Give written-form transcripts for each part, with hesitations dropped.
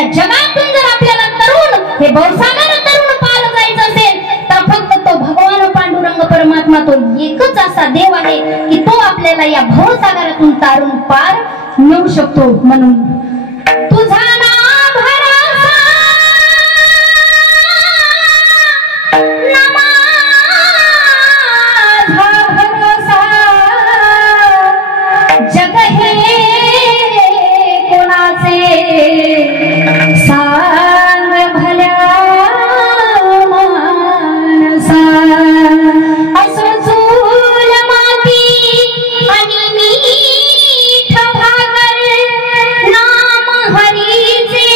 या जगातून जर आपल्याला तरुण हे भवसागर तरुण पार जायचं असेल तर फक्त तो भगवान पांडुरंग परमात्मा तो एकच असा देव आहे की तो आपल्याला या भवसागरातून तारून पार नेऊ शकतो। म्हणून तुझा नाम भरोसा जग हे कोणाचे सांग भल्या मानसा असो चूल माती आणि मीठ भागर नाम हरीचे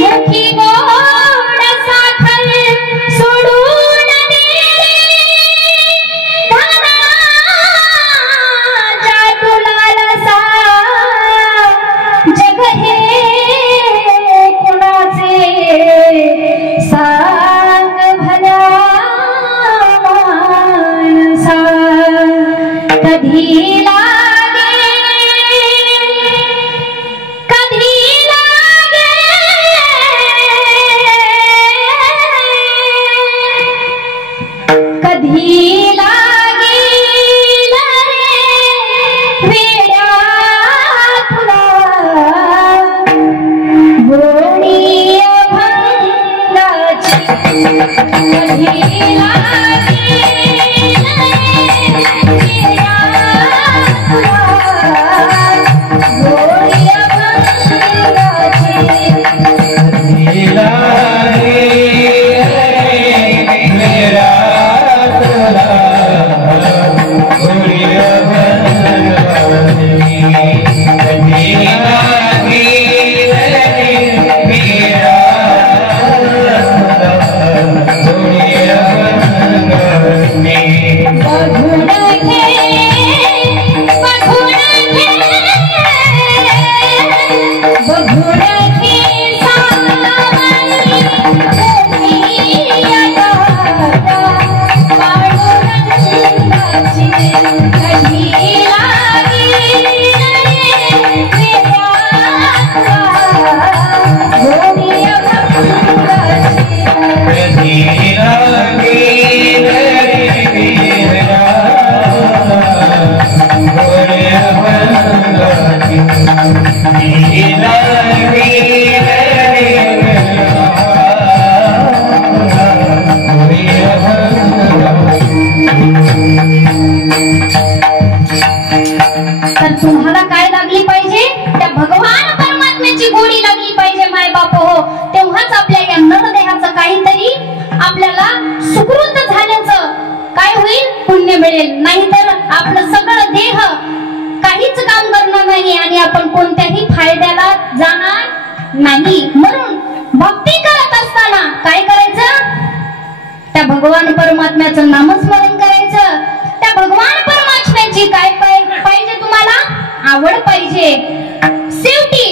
मुखी गोड साखर सोडून जग हे कुणाचे सांग भल्या मानसा कधी लागे वेड्या तुला गोडी अभंगाची कधी लागे वेड्या तुला गोडी अभंगाची कधी लागे तर तुम्हाला काय लागली पाहिजे त्या भगवान परमात्म्याची गोडी लागली पाहिजे माय बाप हो। तेव्हाच आपल्या या नरदेहाचं काहीतरी आपल्याला सुकृत झाल्याचं काय होईल पुण्य मिळेल, नाहीतर आपलं सगळं देह काहीच काम करणार नाही आणि आपण कोणत्याही फायद्याला जाणार नाही। म्हणून भक्ती करत असताना काय करायचं, त्या भगवान परमात्म्याचं नामस्मरण करायचं। त्या भगवान परमात्म्याची काय पाहिजे तुम्हाला आवड पाहिजे। शेवटी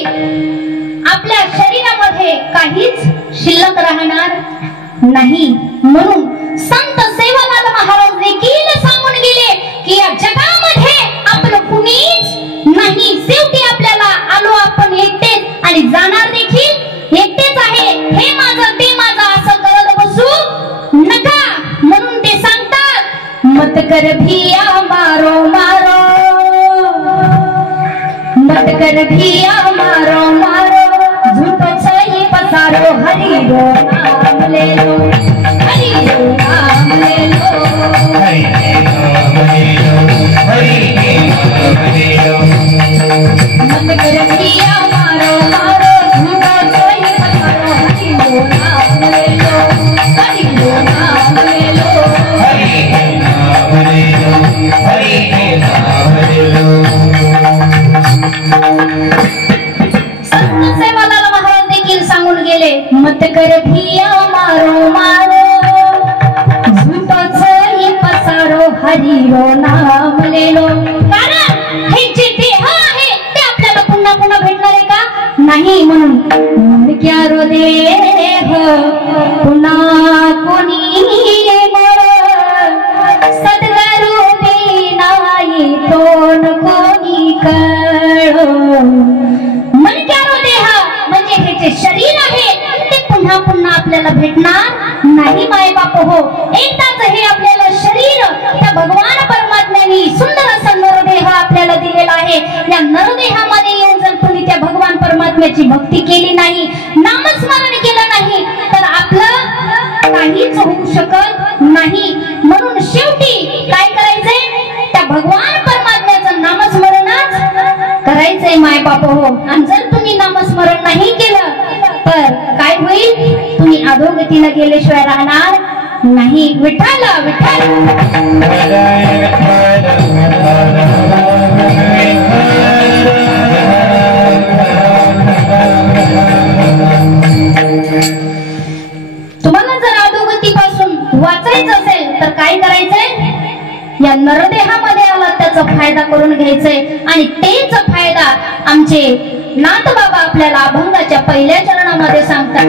आपल्या शरीरामध्ये काहीच शिल्लक राहणार नाही। म्हणून संत सेवालाल महाराज देखील सांगून गेले की या जगामध्ये आपलं कुणीच नाही। शेवटी आपल्याला आलो आपण एकटेच आणि जाणार देखील एकटेच आहे। हे माझं ते माझं असं करत बसू नका। म्हणून ते सांगतात मत कर भिया मारो मारो, मत कर भिया मारो मारो, झूठो छई पसारो, हरि रो नाम ले लो, हरि रो नाम ले लो, हरि नाम ले लो, हरि नाम ले लो। मत कर भिया मारो मारो, झूठो छई पसारो, हरि रो नाम ले लो, हरि रो नाम ले लो, हरि नाम ले लो, हरि नाम ले लो। संत सेवालाल महाराज देखील सांगून गेले मत कर भिया मारो मारो, झूठो छई पसारो, हरि रो नाम ले लो। कारण हे जे देह आहे ते आपल्याला पुन्हा पुन्हा भेटणार आहे का नाही। म्हणून क्या रो देह पुन्हा कोणी सद्गुरु नाही तोन कोणी कळो। मन क्या रो देह म्हणजे हे जे शरीर आहे आपल्याला भेटणार नाही माय बाप हो. एकदाच हे आपल्याला शरीर त्या भगवान परमात्म्याने सुंदर असा नरदेह आपल्याला दिलेला आहे. या नरदेहामध्ये येऊन जर तुम्ही त्या भगवान परमात्म्याची भक्ती केली नाही, नामस्मरण केलं नाही, तर आपलं काहीच होऊ शकत नाही. म्हणून शेवटी काय करायचंय, त्या भगवान परमात्म्याचं नामस्मरणच करायचंय माय बाप हो. आणि जर तुम्ही नामस्मरण नाही केलं तर काय होईल, तुम्ही अधोगतीला गेल्याशिवाय राहणार नाही. विठ्ठल विठ्ठल. तुम्हाला जर अधोगतीपासून वाचायचं असेल तर काय करायचंय, या नरदेहामध्ये आला त्याचा फायदा करून घ्यायचंय. आणि तेच फायदा आमचे नाथ बाबा आपल्याला अभंगाच्या पहिल्या चरणामध्ये सांगतात.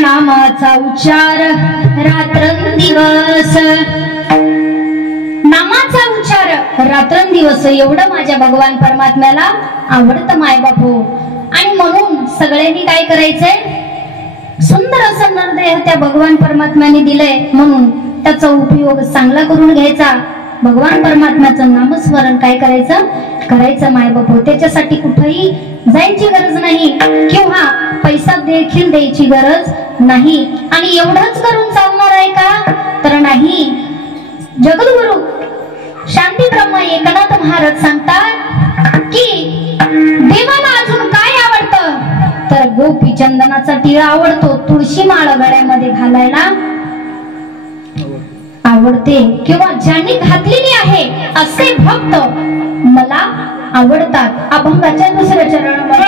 नामाचा उच्चार रात्रंदिवस, नामाचा उच्चार रात्रंदिवस एवढं माझ्या भगवान परमात्म्याला आवडतं माय बापू. आणि म्हणून सगळ्यांनी काय करायचंय, सुंदर असं नरदेह त्या भगवान परमात्म्याने दिलंय म्हणून त्याचा उपयोग चांगला करून घ्यायचा. भगवान परमात्म्याचं नामस्मरण काय करायचं माय बापू. त्याच्यासाठी कुठेही जायची गरज नाही किंवा पैसा देखील द्यायची गरज नाही. आणि एवढंच करून चालणार आहे का? तर नाही. जगद्गुरु शांती ब्रह्म एकनाथ महाराज सांगतात की देवाला अजून काय आवडतं? तर गोपी चंदनाचा टिळा आवडतो, तुळशी माळ गळ्यामध्ये घालायला आवडते, किंवा ज्यांनी घातलेली आहे असे भक्त मला आवडतात. अभंगाच्या दुसऱ्या चरणामध्ये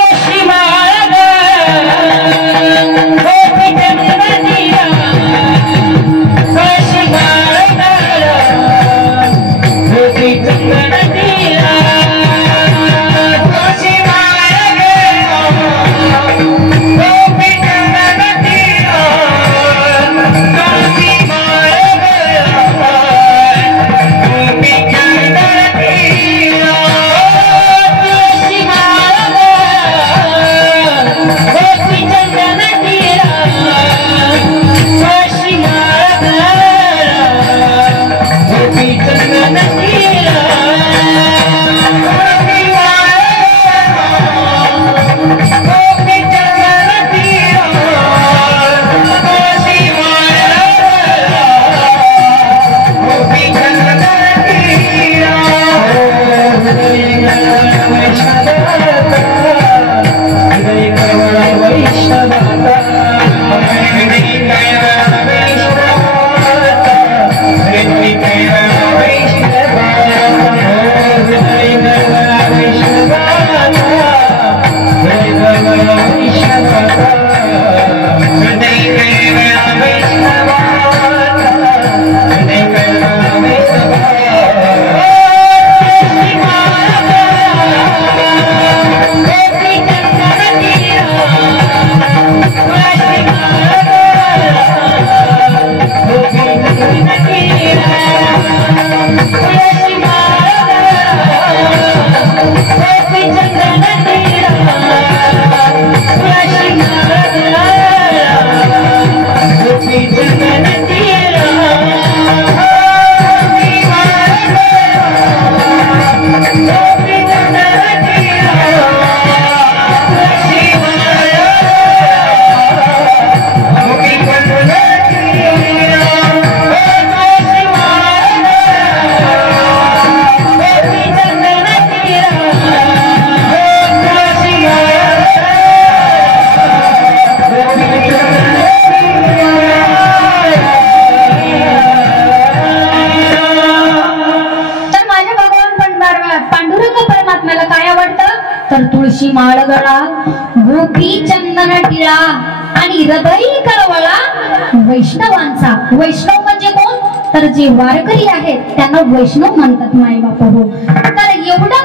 तुळशी माळ गळा, गोपी चंदन टिळा आणि हृदय कळवळा वैष्णवांचा. वैष्णव म्हणजे कोण? तर जे वारकरी आहेत त्यांना वैष्णव म्हणतात माय बाप हो. तर एवढं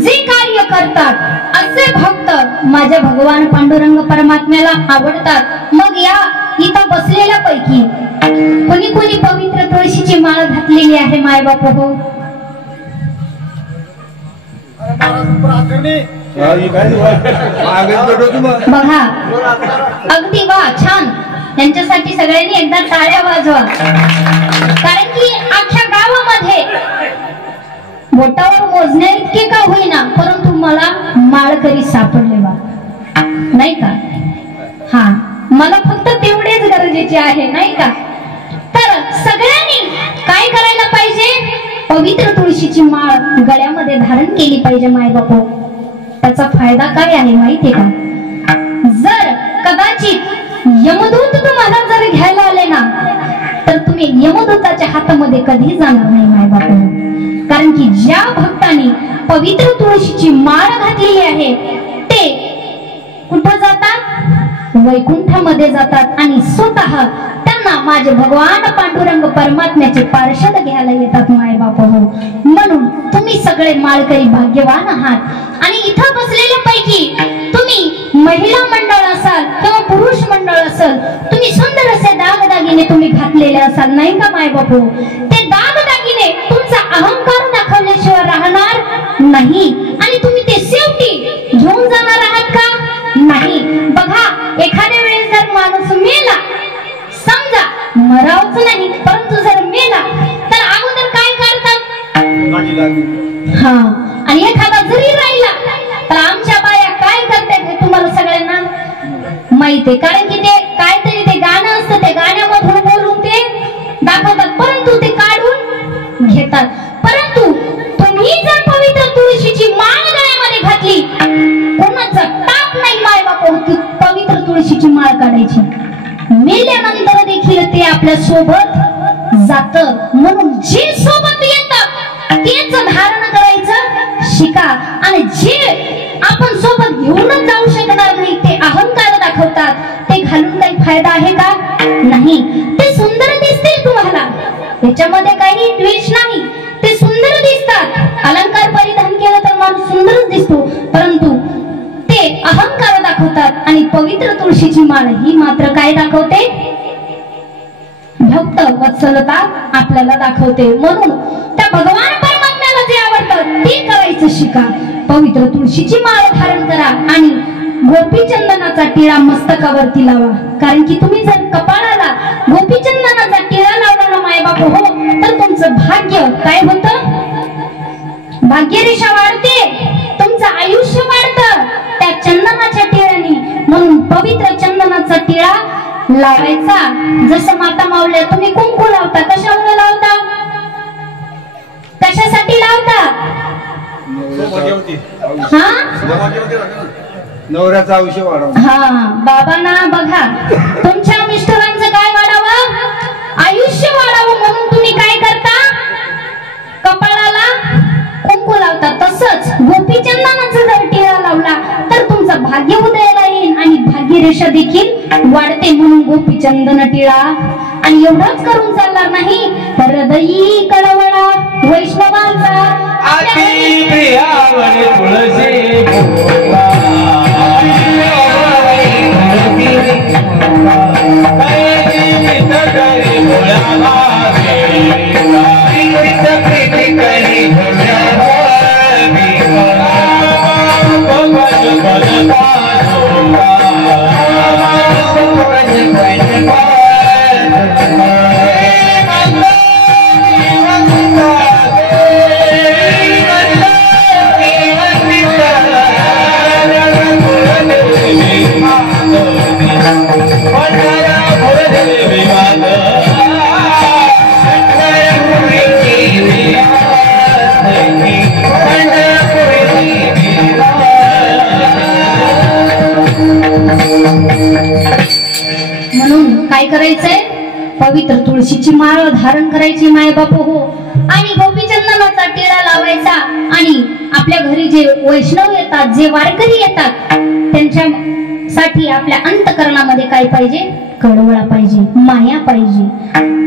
जे कार्य करतात असे भक्त माझ्या भगवान पांडुरंग परमात्म्याला आवडतात. मग या इथं बसलेल्या पैकी कोणी कोणी पवित्र तुळशीची माळ घातलेली आहे माय बाप हो? बघा, अगदी वा, छान. त्यांच्यासाठी सगळ्यांनी एकदा टाळ्या वाजवा. कारण की अख्ख्या गावामध्ये बोटावर मोजण्या इतके का होईना, परंतु मला माळकरी सापडले बा, नाही का? हा, मला फक्त तेवढेच गरजेचे आहे, नाही का? तर सगळ्यांनी काय करायला पाहिजे? पवित्र तुळशीची माळ गळ्यामध्ये धारण केली पाहिजे माय बापू. त्याचा फायदा काय आहे माहितीये का? जर कदाचित यमदूत तुम्हाला जर घ्यायला आले ना, तर तुम्ही यमदूताच्या हातामध्ये कधी जाणार नाही माय बापू. कारण की ज्या भक्तांनी पवित्र तुळशीची माळ घातलेली आहे ते कुठं जातात? वैकुंठामध्ये जातात. आणि स्वतः त्यांना माझे भगवान पांडुरंग परमात्म्याचे पार्षद घ्यायला येतात माय बाप हो. म्हणून तुम्ही सगळे माळकरी भाग्यवान आहात. आणि इथं बसलेल्या पैकी तुम्ही महिला मंडळ असाल किंवा पुरुष मंडळ असाल, तुम्ही सुंदर असे दागदागिने तुम्ही घातलेले असाल, नाही का माय बापू? ते दागदागिने तुमचा अहंकार दाखवल्याशिवाय राहणार नाही. आणि तुम्ही ते शेवटी घेऊन जाणार आहात का? नाही. बघा, एखाद्या वेळेस जर माणूस मेला, समजा मरावच नाही परंतु जर मेला, तर अगोदर काय येते, कारण की ते काहीतरी ते गाणं असतं, ते गाण्यामधून बोलून ते दाखवतात, परंतु ते काढून घेतात. परंतु तुम्ही जर पवित्र तुळशीची माळ गळ्यामध्ये घातली, कोणाचा ताप नाही माय बाप की पवित्र तुळशीची माळ काढायची. मेल्यानंतर देखील ते आपल्या सोबत जात. म्हणून जे सोबत येतात तेच धारण करायचं शिका. आणि जे आपण सोबत घेऊनच जाऊ शकणार नाही, ते अहंकार दाखवतात, ते घालून काही फायदा आहे का? नाही. ते सुंदर दिसतील तुम्हाला, त्याच्यामध्ये काही द्वेष नाही, ते सुंदर दिसतात. अलंकार परिधान केलं तर माणूस सुंदरच दिसतो, परंतु ते अहंकार दाखवतात. आणि पवित्र तुळशीची माळ ही मात्र काय दाखवते? भक्त वत्सलता आपल्याला दाखवते. म्हणून त्या भगवान परमात्म्याला जे आवडतं ते करायचं शिका. पवित्र तुळशीची माळ धारण करा आणि गोपीचंदनाचा टिळा मस्तकावरती लावा. कारण की तुम्ही जर कपाळाला गोपीचंदनाचा टिळा लावला ना मायबाप हो, तर तुमचं भाग्य काय होतं? भाग्यरेषा वाढते, तुमचं आयुष्य वाढतं त्या चंदनाच्या टिळ्याने. म्हणून पवित्र चंदनाचा टिळा लावायचा. जसं माता माऊल्या तुम्ही कुंकू लावता, कशामुळे लावता? कशासाठी लावता? नवऱ्याचं आयुष्य वाढवणं. हा बाबांना बघा, तुमच्या मिस्टरांचं काय वाढावं? आयुष्य वाढावं. म्हणून तुम्ही काय करता? कपाळाला कुंकू लावता. तसंच गोपीचंदनाचा जर टिळा लावला तर तुमचं भाग्य उदयाला येईल आणि भाग्यरेषा देखील वाढते. म्हणून गोपीचंदन टिळा. आणि एवढंच करून चालणार नाही, तर हृदयी कळवळा वैष्णवांचा म्हणून काय करायचंय? पवित्र तुळशीची माळ धारण करायची मायबाप हो, आणि गोपीचंदनाचा टिळा लावायचा. आणि आपल्या घरी जे वैष्णव येतात, जे वारकरी येतात, त्यांच्यासाठी आपल्या अंतकरणामध्ये काय पाहिजे? कळवळा पाहिजे, माया पाहिजे.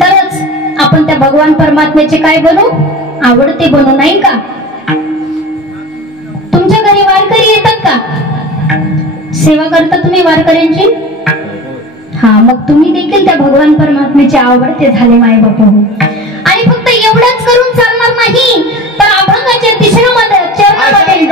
तरच आपण त्या भगवान परमात्म्याचे काय बनू? आवडते बनू, नाही का? तुमच्या घरी वारकरी येतात का? सेवा करता तुम्ही वारकऱ्यांची? हा, मग तुम्ही देखील त्या भगवान परमात्म्याचे आवडते झाले मायबाप हो. आणि फक्त एवढंच करून चालणार नाही, तर अभंगाच्या तिसऱ्या चरणामध्ये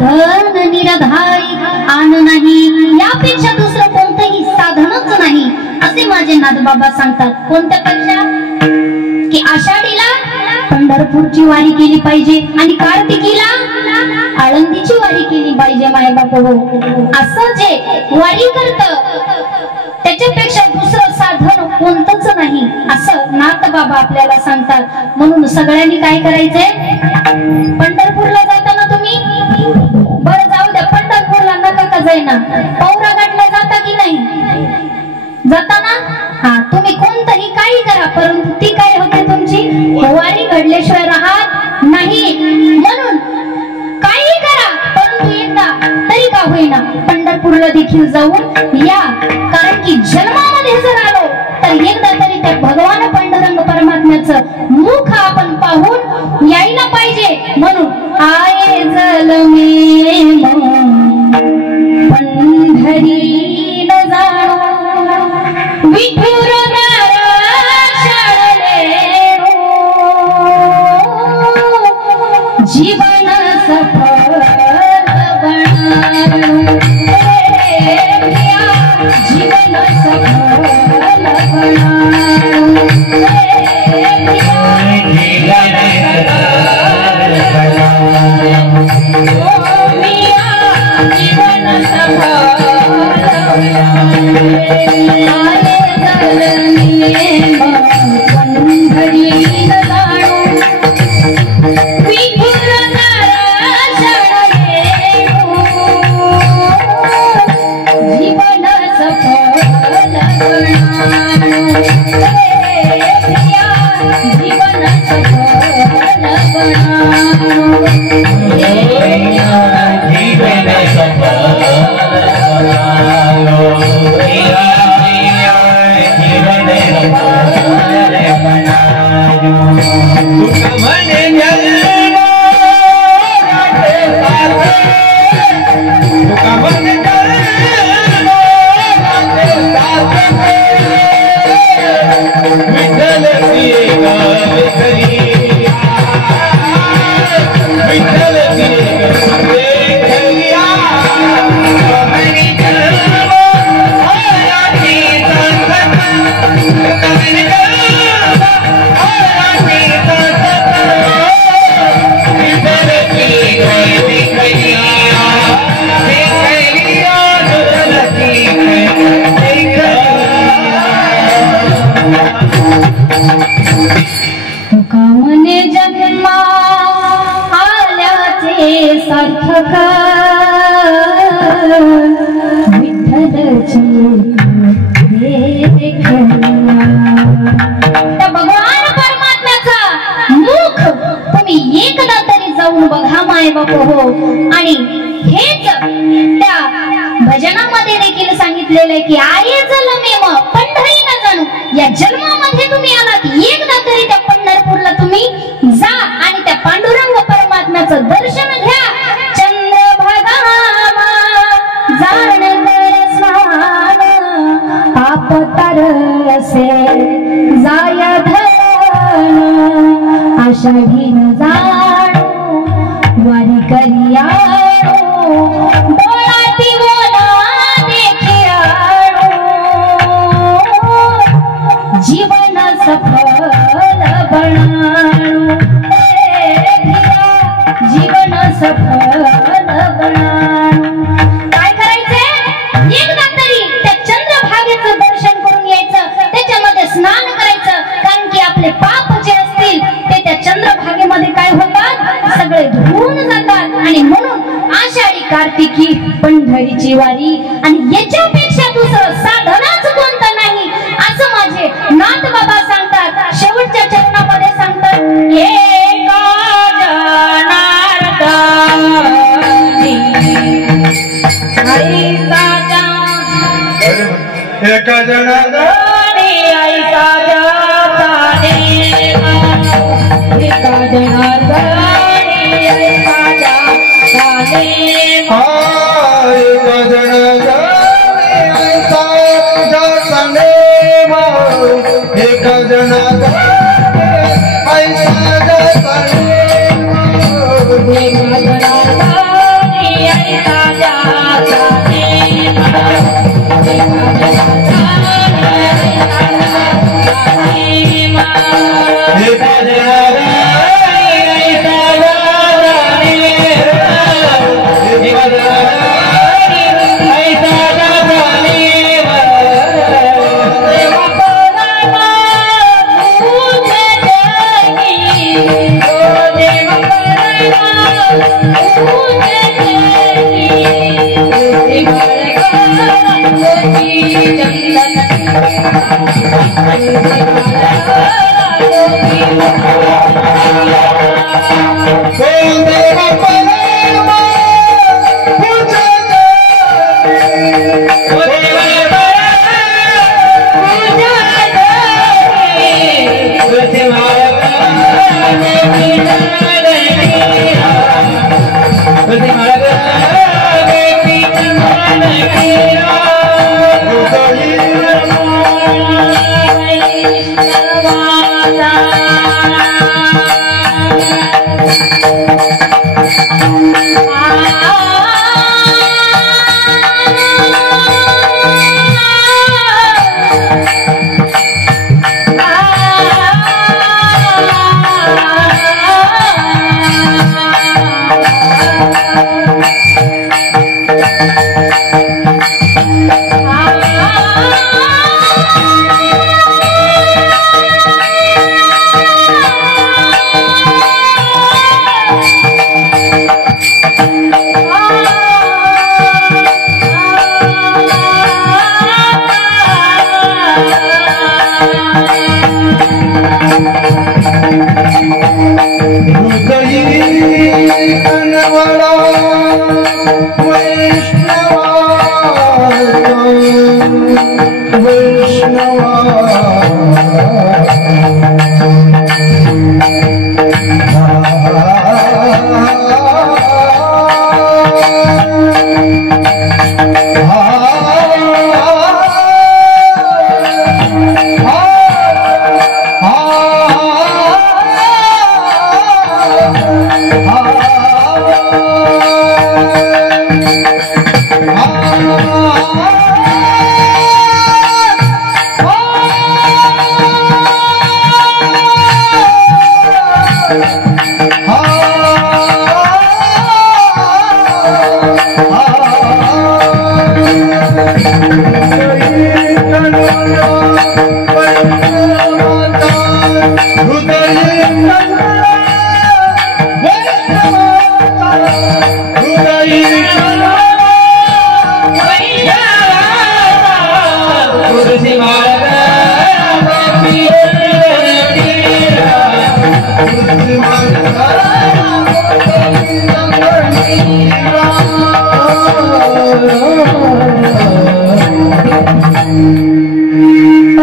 साधन निराधारी आन नाही, यापेक्षा दुसरं कोणतंही साधनच नाही असे माझे नाथबाबा सांगतात. कोणत्या पेक्षा? की आषाढीला पंढरपूरची वारी केली पाहिजे आणि कार्तिकीला आळंदीची वारी केली पाहिजे. माय बाप हो, असं जे वारी करत त्याच्यापेक्षा दुसरं साधन कोणतंच नाही असं नाथबाबा आपल्याला सांगतात. म्हणून सगळ्यांनी काय करायचंय? पंढरपूरला जाताना तुम्ही बरं जाऊ द्या, पंढरपूरला नका का जाईना, पौराघाटला जाता की नाही? जाताना हा, तुम्ही कोणतंही काही करा, परंतु ती काय होते तुमची वारी घडल्याशिवाय राहत नाही. म्हणून काही करा, परंतु एकदा तरी का होईना पंढरपूरला देखील जाऊन या. कारण की जन्मामध्ये जर आलो तर एकदा तरी त्या भगवान पांडुरंग परमात्म्याचं मुख आपण पाहून यायला पाहिजे. म्हणून आये जलमे पंढरी न जाणो विठुर जीवन सफल बनाणो, जीवन सफल बनाणो, जीवन भगवान परमात्म्याचा मुख तुम्ही एकदा तरी जाऊन बघा माय बाप हो. आणि हेच त्या भजनामध्ये देखील सांगितलेलं आहे की आये जलमेम पंढरी न जाणो, या जन्मामध्ये तुम्ही आलात एकदा तरी त्या पंढरपूरला तुम्ही जा आणि त्या पांडुरंग परमात्म्याचं दर्शन घ्या. चंद्रभागा जाण कर स्नान पाप तरसे जाय धरण, आषाढी न जाणो वारी करियाणो, डोळाती बोला देखियाणो, जीवन सफल बनाणो, जीवन सफल बनाणो. काय करायचंय? एकदा तरी त्या चंद्रभागेचं दर्शन करून यायचं, त्याच्यामध्ये स्नान करायचं. कारण की आपले पाप जे असतील ते त्या चंद्रभागेमध्ये काय होतात, सगळे धुवून जातात. आणि म्हणून आषाढी कार्तिकी पंढरीची वारी, आणि याच्यापेक्षा दुसरं साधनच कोणतं नाही असं माझे नाथबाबा सांगतात. शेवटच्या चरणामध्ये सांगतात, एका जणाला एक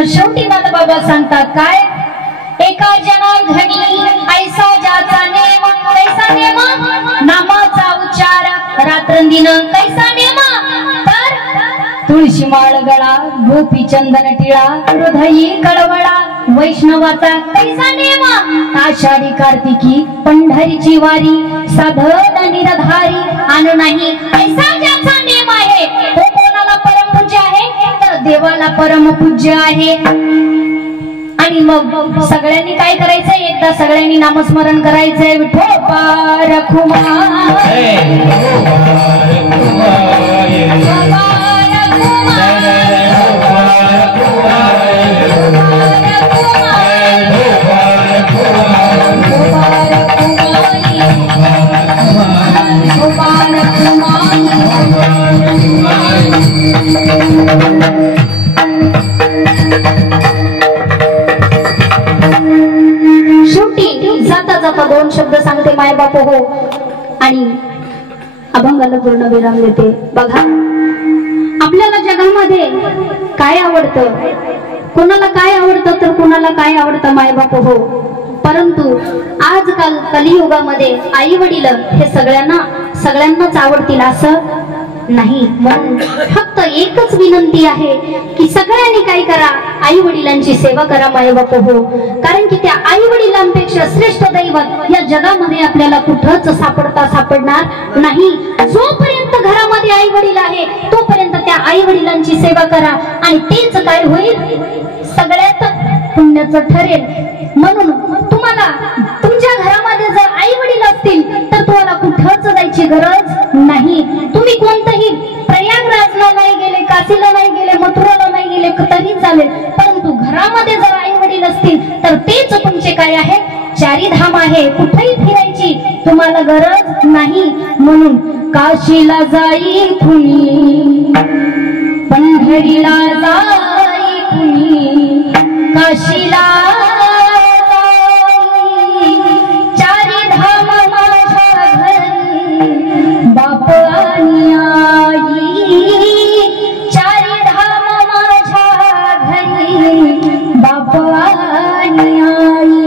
शेवटी नाथबाबा सांगतात काय, एका जनार्दनी ऐसा ज्याचा नेम कैसा नेम, नामाचा उच्चार रात्रंदिन कैसा नेम, तर तुळशी माळ गळा गोपी चंदन टिळा हृदयी कळवळा वैष्णवाचा कैसा नेम, आषाढी कार्तिकी पंढरीची वारी साधन निरधारी आन नाही ऐसा ज्याचा नेम आहे, तो कोणाला परमपूज्य आहे तर देवाला परमपूज्य आहे. आणि मग सगळ्यांनी काय करायचंय, एकदा सगळ्यांनी नामस्मरण करायचंय, विठोबा रखुमा शेवटी जाता जाता दोन शब्द सांगते मायबाप हो आणि अभंगाला पूर्ण विराम देते. बघा, आपल्याला जगामध्ये काय आवडतं, कोणाला काय आवडतं तर कोणाला काय आवडतं मायबाप हो, परंतु आजकाल कलियुगामध्ये आई वडील हे सगळ्यांनाच आवडतील असं नाही. म्हणून फक्त एकच विनंती आहे की सगळ्यांनी काय करा, आई वडिलांची सेवा करा मायबाप हो, कारण की त्या आई वडिलांपेक्षा श्रेष्ठ दैवत या जगामध्ये आपल्याला कुठंच सापडणार नाही. जोपर्यंत घरामध्ये आई वडील आहे तोपर्यंत त्या आई वडिलांची सेवा करा आणि तेच काय होईल, सगळ्यात पुण्याचं ठरेल. म्हणून तुम्हाला तुमच्या घरामध्ये जर आई वडील असतील तर तुम्हाला कुठंच जायची गरज नाही. तुम्ही कोणतंही प्रयागराजला नाही गेले, काशीला नाही गेले, मथुराला नाही गेले तरी चालेल, परंतु घरामध्ये जर आई वडील असतील तर तेच तुमचे काय आहे, चारी धाम आहे. कुठेही फिरायची तुम्हाला गरज नाही. म्हणून काशीला जाई कुणी, पंढरीला जाई कुणी, काशीला चारी धाम माझ्या घरी बाप आणि आई चारी धाम माझ्या घरी बाप आणि आई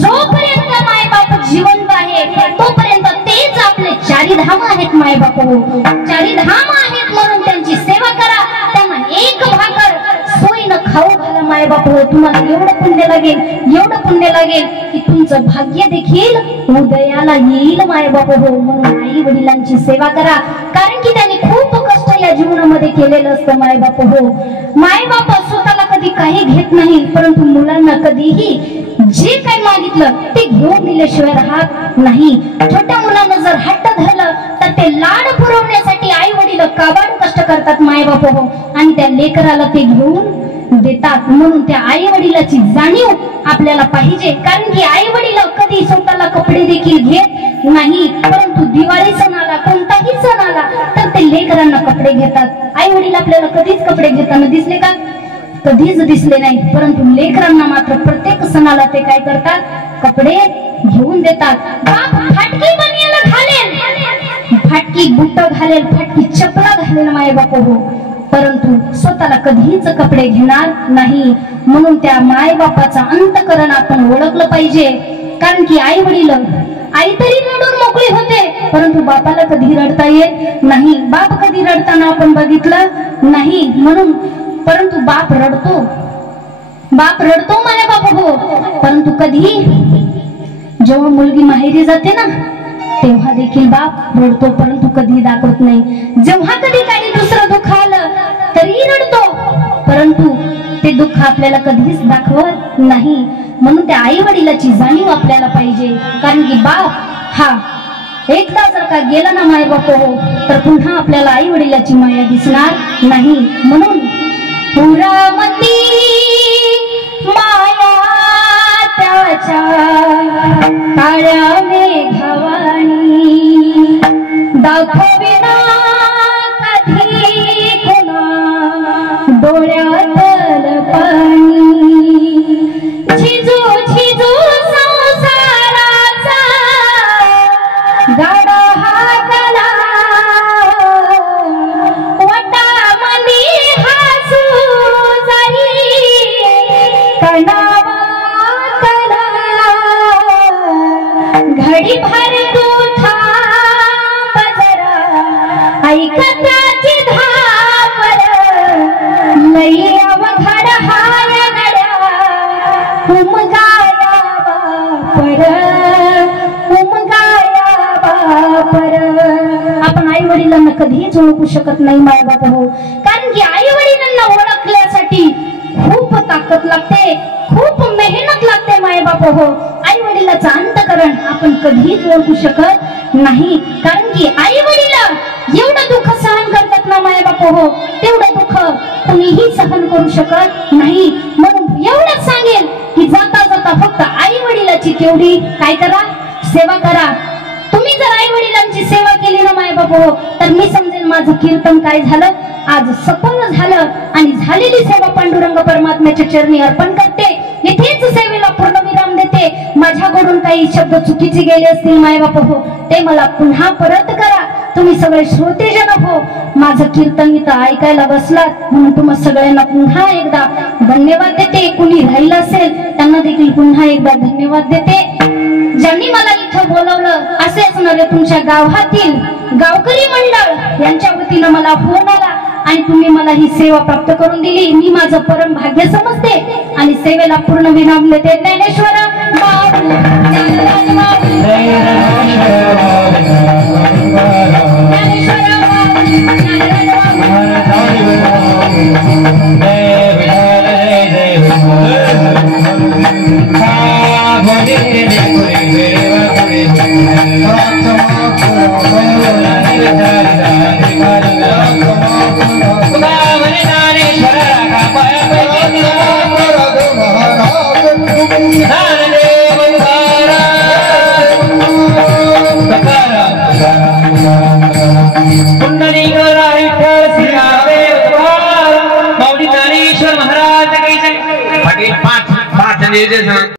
जोपर्यंत माय बाप जिवंत आहे तोपर्यंत तेच आपले चारी धाम आहेत माय बाप हो चारी धाम आहेत म्हणून त्यांची सेवा करा त्यांना एक भाकर सोयीनं खाऊ घाला माय बाप हो तुम्हाला एवढं पुण्य लागेल की तुमचं भाग्य देखील उदयाला येईल माय बाप हो म्हणून आई वडिलांची सेवा करा कारण की त्यांनी खूप कष्ट या जीवनामध्ये केलेलं असतं माय बाप हो माय बाप स्वतःला कधी काही घेत नाही परंतु मुलांना कधीही जे काही मागितलं ते घेऊन दिल्याशिवाय राहत नाही छोट्या मुलांना जर हट्ट धरलं तर ते लाड पुरवण्यासाठी आई वडील काबाड कष्ट करतात माय बाप हो आणि त्या लेकराला ते घेऊन देतात म्हणून त्या आई वडिलाची जाणीव आपल्याला पाहिजे कारण की आई वडील कधी स्वतःला कपडे देखील घेत नाही परंतु दिवाळी सण आला कोणताही सण आला तर ते लेकरांना कपडे घेतात आई वडील आपल्याला कधीच कपडे घेताना दिसले का कधीच दिसले नाही परंतु लेकरांना मात्र प्रत्येक सणाला ते काय करतात कपडे घेऊन देतात बाप फाटकी बनियाला घालेल फाटकी बुट घालेल फाटकी चपला घालेल माय बाप हो परंतु स्वतःला कधीच कपडे घेणार नाही म्हणून त्या माय बापाचा अंतकरण आपण ओळखलं पाहिजे कारण की आई वडील आई तरी रडून मोकळी होते परंतु बापाला कधी रडता येत नाही बाप कधी रडताना आपण बघितलं नाही म्हणून परंतु बाप रडतो माय बाप हो परंतु कधी जेव्हा मुलगी माहेरी जाते ना तेव्हा देखील बाप रडतो परंतु कधी दाखवत नाही जेव्हा कधी काही दुसरं दुःख आलं तरी रडतो परंतु ते दुःख आपल्याला कधीच दाखवत नाही म्हणून त्या आई वडिलाची जाणीव आपल्याला पाहिजे कारण की बाप हा एकदा जर का गेला ना माय बाप हो तर पुन्हा आपल्याला आई वडिलाची माया दिसणार नाही म्हणून पुरामती माया त्याच्या काळ्या मेघावाणी दाखविना कधी कोणा डोळ्यातल पाणी झिजू झिजू संसाराचा गाडा हाकला वटामंदी हसू जाई कणावा कला घडी भर तू थांब जरा ऐकताची धावर लई अवघड हाय गड्या उमगाया बापर आपण आई वडिलांना कधीच ओळखू शकत नाही माय बाप हो कारण की आई वडिलांना ओळखण्यासाठी खूप ताकद लागते खूप मेहनत लागते माय बाप हो आई वडिलाचं अंतकरण आपण कधीच ओळखू शकत नाही कारण की आई वडील एवढं दुःख सहन करतात ना माय बाप हो तेवढं दुःख कुणीही सहन करू शकत नाही म्हणून एवढंच सांगेल की जाता जाता फक्त आई वडिलाची तेवढी काय करा सेवा करा तुम्ही जर आई वडिलांची सेवा केली ना माय बाप हो तर मी समजेल माझं कीर्तन काय झालं आज सफल झालं आणि झालेली सेवा पांडुरंग परमात्म्याच्या चरणी अर्पण करते इथेच सेवेला पूर्णविराम देते माझ्याकडून काही शब्द चुकीचे गेले असतील माय बाप हो ते मला पुन्हा परत करा तुम्ही सगळे श्रोतेजन हो माझं कीर्तन इथं ऐकायला बसलात म्हणून तुम्हा सगळ्यांना पुन्हा एकदा धन्यवाद देते कुणी राहिलं असेल त्यांना देखील पुन्हा एकदा धन्यवाद देते ज्यांनी मला इथं बोलवलं असेच नव्हे तुमच्या गावातील गावकरी मंडळ यांच्या वतीनं मला फोन आला आणि तुम्ही मला ही सेवा प्राप्त करून दिली मी माझं परम भाग्य समजते आणि सेवेला पूर्ण विराम देते ज्ञानेश्वर महाराज की जय। निर्देशन